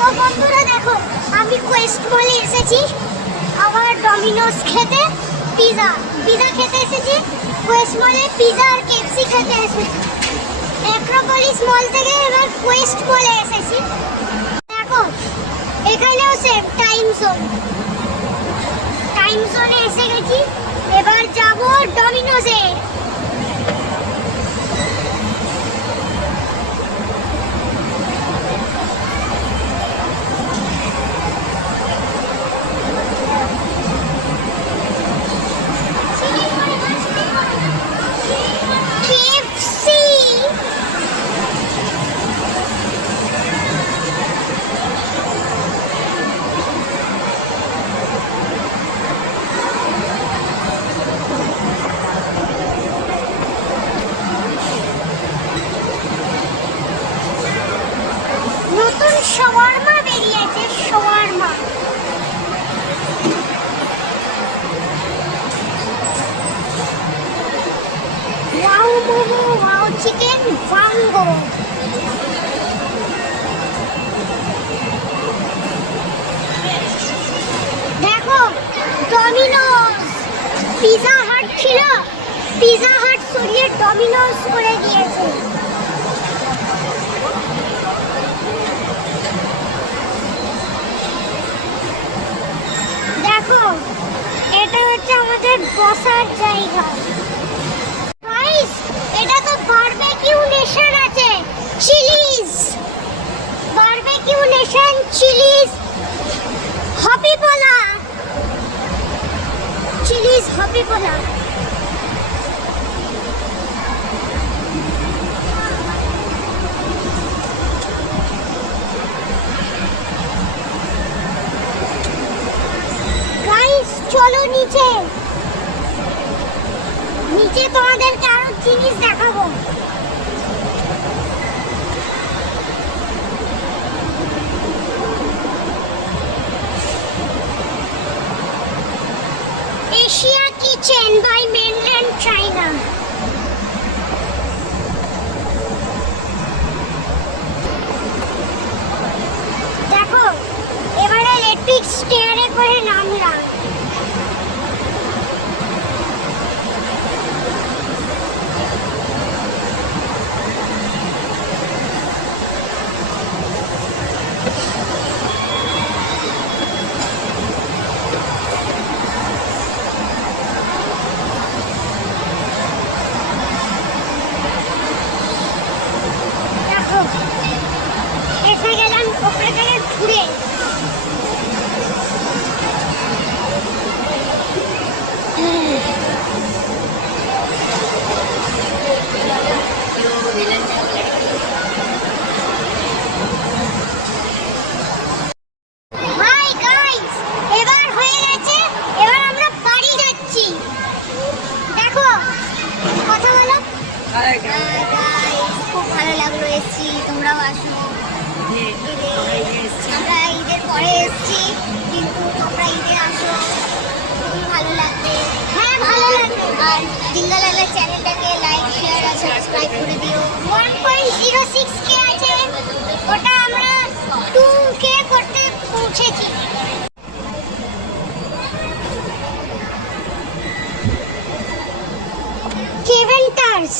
তো বন্ধুরা দেখো, আমি কোয়েস্ট মলে এসেছি আবার ডমিনোস খেতে, পিজা খেতে এসেছি। কোয়েস্ট মলে পিজা আর কেএফসি খেতে এসেছি। অ্যাক্রোপলিস মল থেকে এবার কোয়েস্ট মলে এসেছি। দেখো এখানেও সেম টাইম জোনে এসে গেছি। এবার যাব ডমিনোসে। শাওয়ারমা বেরিয়েছে, shawarma. Wow momo, wow chicken, ভাঙ্গো। দেখো ডমিনোস, পিজা হাট ছিল, পিজা হাট সরিয়ে ডমিনোস করে দিয়েছে। এটা হচ্ছে আমাদের বসার জায়গা। গাইস, এটা তো বারবিকিউ নেশন আছে, Chili's, Barbeque Nation, Chili's, Hoppipola, Chili's Hoppipola. চলো নিচে তোমাদেরকে আরো জিনিস দেখাবো। Asia Kitchen by Mainland China. দেখো এবারে ইলেকট্রিক স্টেয়ারে করে নামলাম। এসে গেলাম ওপরে থেকে ঘুরে। এবার হয়ে গেছে, এবার আমরা বাড়ি যাচ্ছি। দেখো কথা বলো। খুব ভালো লাগলো, এসছি, তোমরাও আসো। আমরা ঈদের পরে এসছি, কিন্তু তোমরা ঈদে আসো, খুবই ভালো লাগবে। হ্যাঁ ভালো লাগবে। আর জিঙ্গালালা চ্যানেলটাকে লাইক, শেয়ার আর সাবস্ক্রাইব করে দিও। 1.06K আছে, ওটা আমরা 2K করতে পৌঁছেছি। কেভেন্টার্স।